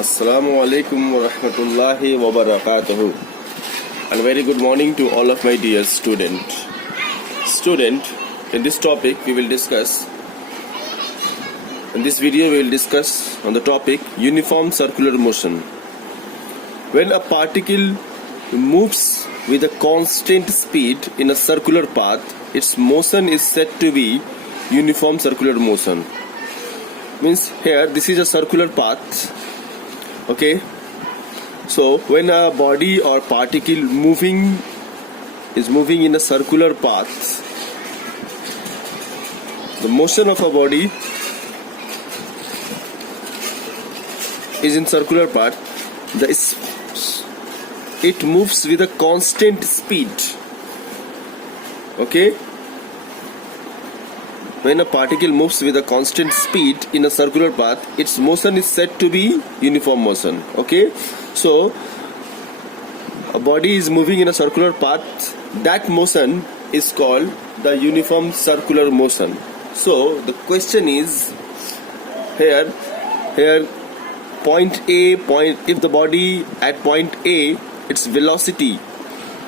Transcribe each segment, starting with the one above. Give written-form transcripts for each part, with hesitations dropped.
Assalamu alaikum wa rahmatullahi wa barakatuhu. And very good morning to all of my dear students. In this topic we will discuss, in this video we will discuss on the topic uniform circular motion. When a particle moves with a constant speed in a circular path, its motion is said to be uniform circular motion. Means here this is a circular path. Okay, so when a body or particle is moving in a circular path, the motion of a body is in circular path. It moves with a constant speed. Okay, when a particle moves with a constant speed in a circular path, its motion is said to be uniform motion. Okay, so a body is moving in a circular path, that motion is called the uniform circular motion. So the question is here point A, if the body at point A, its velocity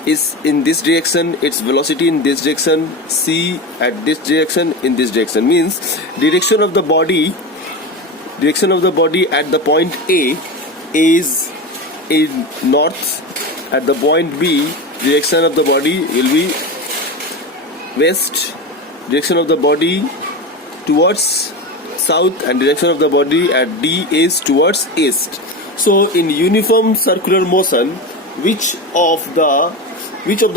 is in this direction, its velocity in this direction, C at this direction, in this direction, means direction of the body at the point A is in north, at the point B direction of the body will be west, direction of the body towards south, and direction of the body at D is towards east. So in uniform circular motion, which of the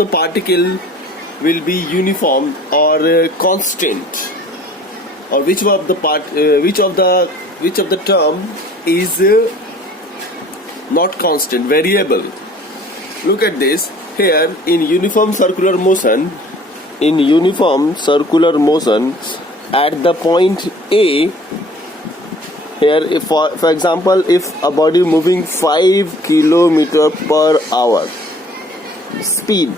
particle will be uniform or constant, or which of the term is not constant, variable? Look at this here. In uniform circular motion, at the point A, here if for example, if a body moving 5 km per hour speed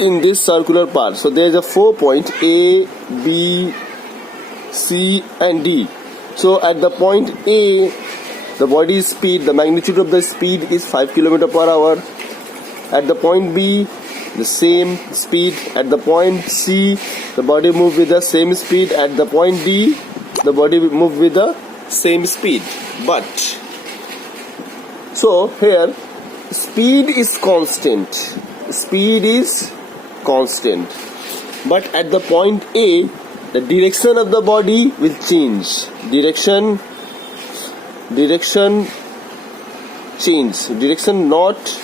in this circular path, so there is a 4 point A, B, C and D. So at the point A, the body's speed, the magnitude of the speed is 5 km per hour. At the point B, the same speed. At the point C, the body move with the same speed. At the point D, the body move with the same speed. But so here speed is constant. But at the point A, the direction of the body will change. Direction not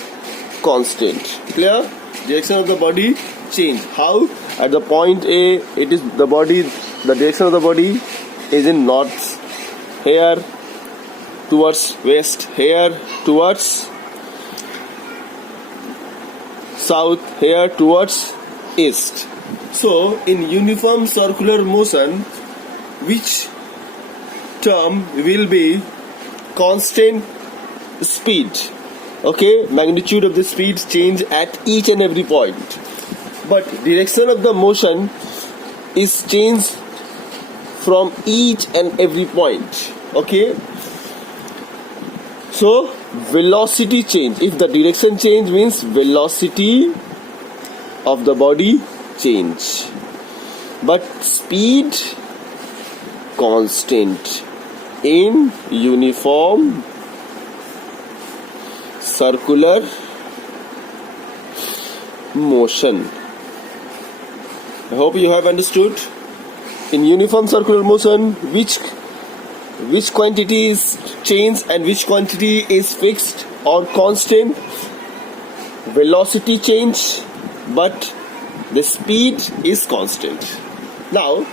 constant. Clear? Direction of the body change. How? At the point A, it is the direction of the body is in north, here towards west, here towards south, here towards east. So in uniform circular motion, which term will be constant speed? Okay, magnitude of the speed change at each and every point, but direction of the motion is changed from each and every point. Okay, so velocity change, if the direction change, means velocity of the body change, but speed constant in uniform circular motion. I hope you have understood. In uniform circular motion, which quantity is changed and which quantity is fixed or constant? Velocity change, but the speed is constant. Now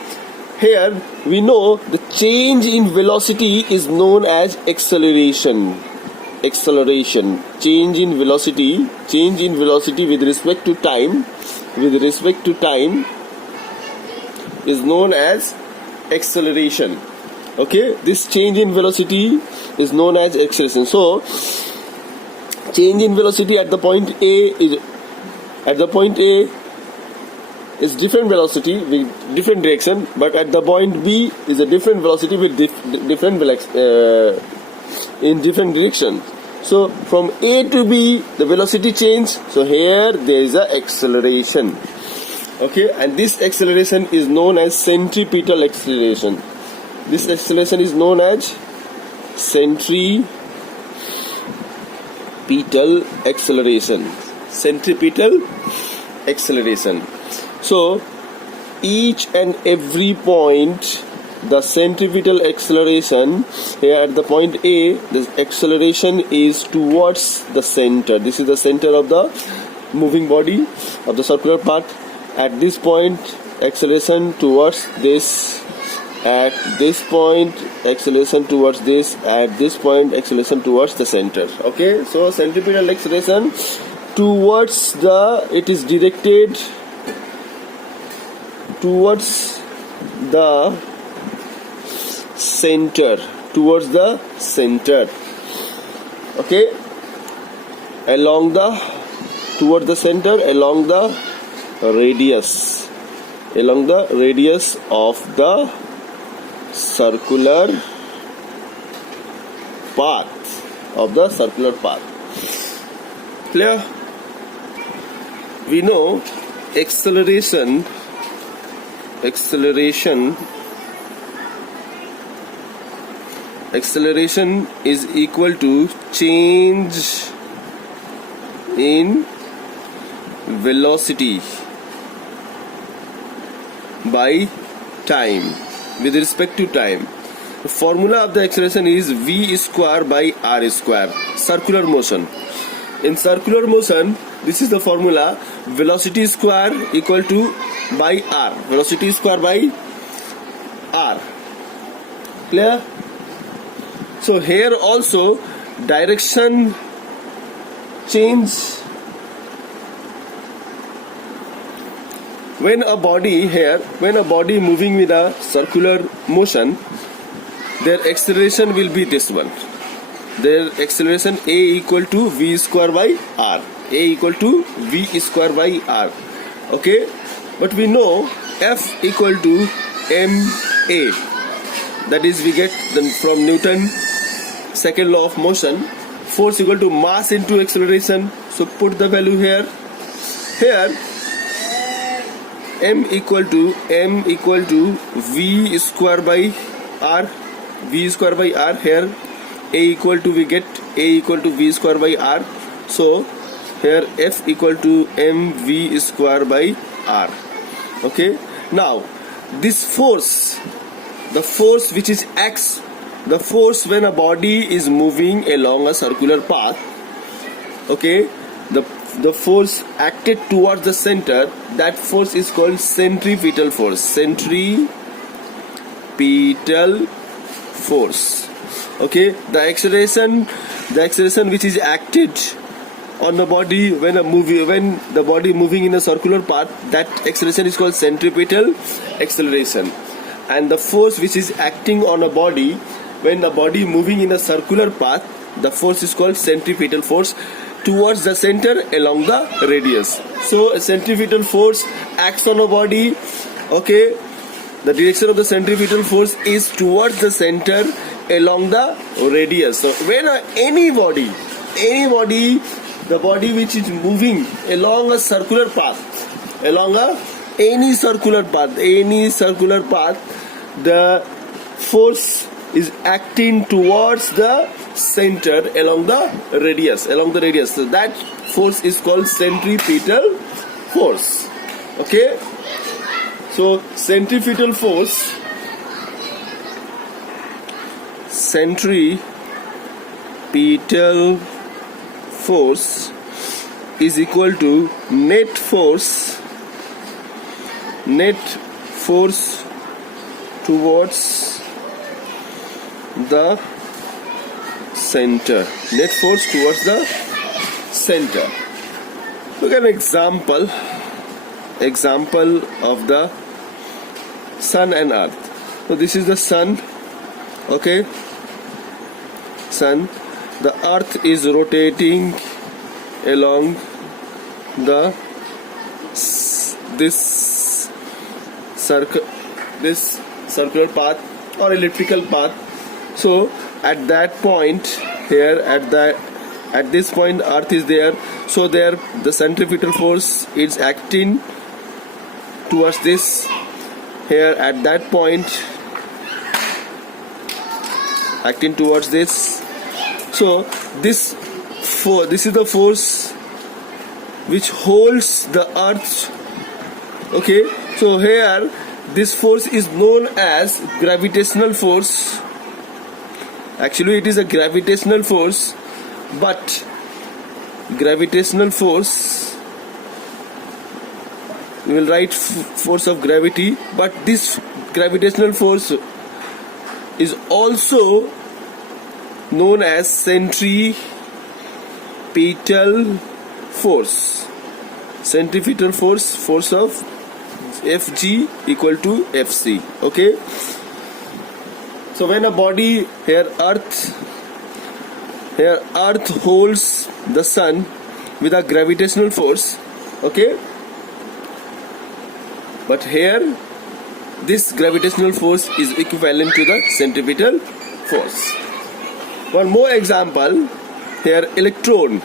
here we know the change in velocity is known as acceleration. Change in velocity with respect to time is known as acceleration. Okay, this change in velocity is known as acceleration. So change in velocity at the point A is different velocity with different direction, but at the point B is a different velocity with in different direction. So from A to B the velocity change. So here there is a acceleration. Okay, and this acceleration is known as centripetal acceleration. This acceleration is known as centripetal acceleration. Centripetal acceleration. So each and every point, the centripetal acceleration here at the point A, the acceleration is towards the center. This is the center of the moving body of the circular path. At this point, acceleration towards this. At this point, acceleration towards this. At this point, acceleration towards the center. Okay, so centripetal acceleration towards it is directed towards the center. Towards the center. Okay, towards the center, along the radius of the circular path. Clear? We know acceleration is equal to change in velocity by time, with respect to time. The formula of the acceleration is v square by r square. Circular motion. In circular motion, this is the formula: velocity square equal to by r. Velocity square by r. Clear? So here also direction change. When a body moving with a circular motion, their acceleration will be this one. Their acceleration A equal to v square by r. A equal to v square by r. Okay, but we know F equal to ma. That is, we get from Newton second law of motion, force equal to mass into acceleration. So put the value here. Here m equal to v square by r. Here a equal to, we get a equal to v square by r. So here F equal to mv square by r. Okay, now this force, the force which is x, the force when a body is moving along a circular path, okay, the force acted towards the center, that force is called centripetal force. Centripetal force. Okay, the acceleration which is acted on the body when the body moving in a circular path, that acceleration is called centripetal acceleration. And the force which is acting on a body when the body moving in a circular path, the force is called centripetal force towards the center along the radius. So a centripetal force acts on a body. Okay, the direction of the centripetal force is towards the center along the radius. So when any body, the body which is moving along a circular path, any circular path, the force is acting towards the center along the radius. So that force is called centripetal force. Okay, so centripetal force is equal to net force towards the center. Look at an example of the sun and earth. So this is the sun. Okay, sun. The earth is rotating along this circular path or elliptical path. So at that point here, at this point Earth is there, so there the centripetal force is acting towards this. Here at that point acting towards this. So this is the force which holds the Earth. Okay, so here this force is known as gravitational force. Actually it is a gravitational force, but gravitational force, we will write force of gravity, but this gravitational force is also known as centripetal force. Centripetal force, force of Fg equal to Fc. Okay, so when a body, here Earth holds the sun with a gravitational force. Okay, but here this gravitational force is equivalent to the centripetal force. One more example, here electron.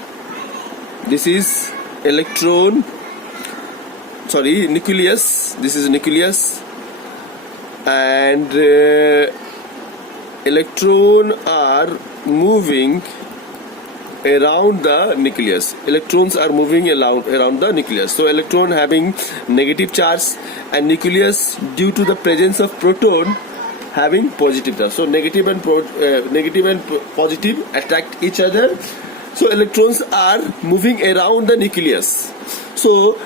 This is electron, sorry, nucleus. This is nucleus, and electrons are moving around the nucleus. Electrons are moving around the nucleus. So electron having negative charge, and nucleus due to the presence of proton having positive charge. So negative and positive attract each other. So electrons are moving around the nucleus. So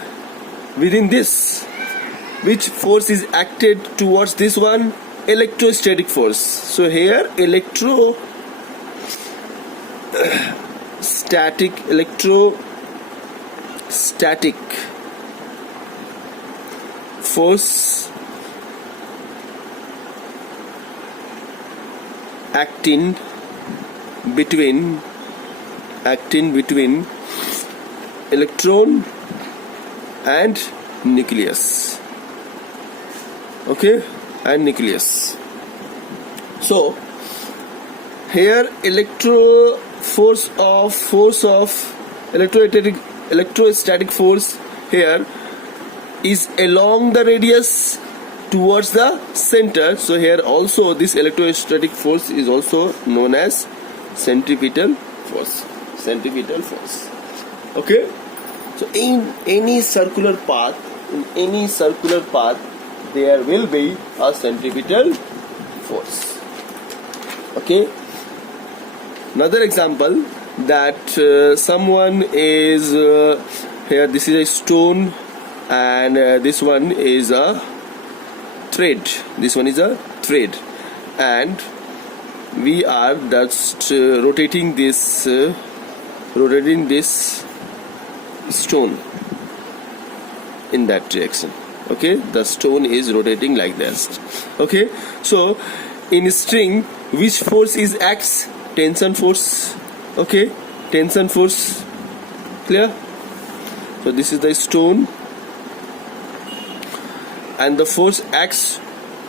within this, which force is acted towards this one? Electrostatic force. So here electrostatic force acting between electron and nucleus. Okay, and nucleus. So here electrostatic force here is along the radius towards the center. So here also this electrostatic force is also known as centripetal force. Okay, so in any circular path, there will be a centripetal force. Okay, another example, that someone is here, this is a stone, and this one is a thread. And we are just rotating this stone in that direction. Okay, the stone is rotating like this. Okay, so in string, which force is acts? Tension force. Okay, tension force. Clear? So this is the stone, and the force acts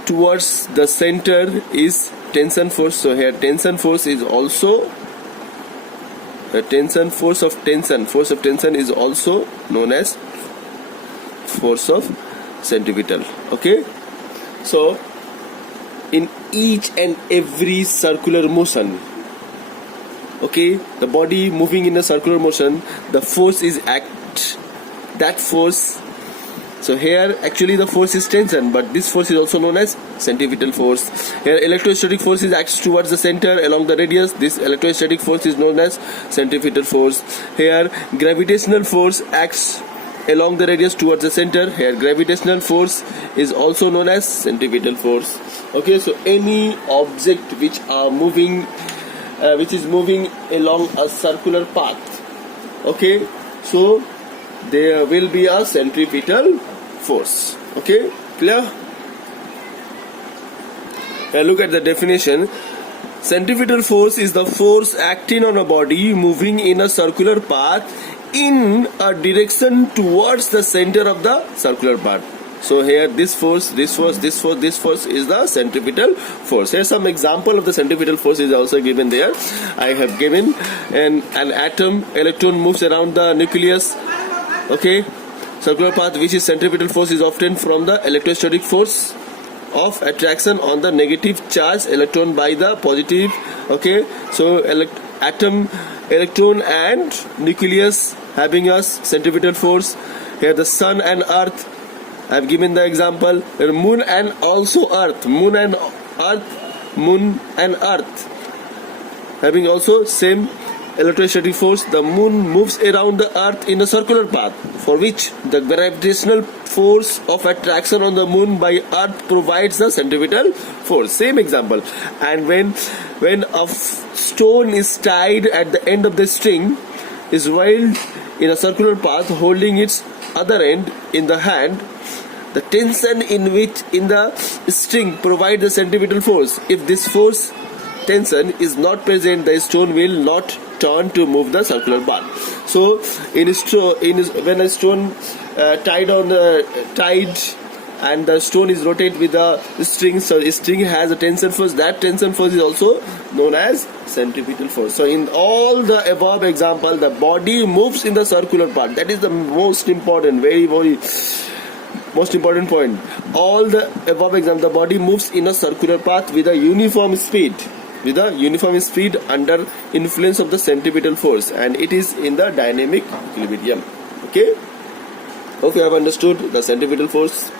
towards the center is tension force. So here tension force is also force of tension is also known as force of centripetal. Okay, so in each and every circular motion, okay, the body moving in a circular motion, the force is that force. So here actually the force is tension, but this force is also known as centripetal force. Here electrostatic force is acts towards the center along the radius. This electrostatic force is known as centripetal force. Here gravitational force acts along the radius towards the center. Here gravitational force is also known as centripetal force. Okay, so any object which is moving along a circular path, okay, so there will be a centripetal force. Okay, clear? Now look at the definition. Centripetal force is the force acting on a body moving in a circular path in a direction towards the center of the circular path. So here this force is the centripetal force. Here's some example of the centripetal force is also given there. I have given an atom, electron moves around the nucleus, okay, circular path, which is centripetal force is obtained from the electrostatic force of attraction on the negative charge electron by the positive, okay. So atom, electron and nucleus having a centripetal force. Here the sun and earth, I have given the example. Moon and also earth, moon and earth having also same electrostatic force. The moon moves around the earth in a circular path, for which the gravitational force of attraction on the moon by earth provides the centripetal force. Same example. And when a stone is tied at the end of the string, is whirled in a circular path, holding its other end in the hand, the tension in the string provides the centripetal force. If this force tension is not present, the stone will not turn to move the circular path. So when a stone tied and the stone is rotated with the string, so the string has a tension force. That tension force is also known as centripetal force. So in all the above example, the body moves in the circular path. That is the most important, very most important point. All the above example, the body moves in a circular path with a uniform speed. Under influence of the centripetal force, and it is in the dynamic equilibrium. Okay, hope you have understood the centripetal force.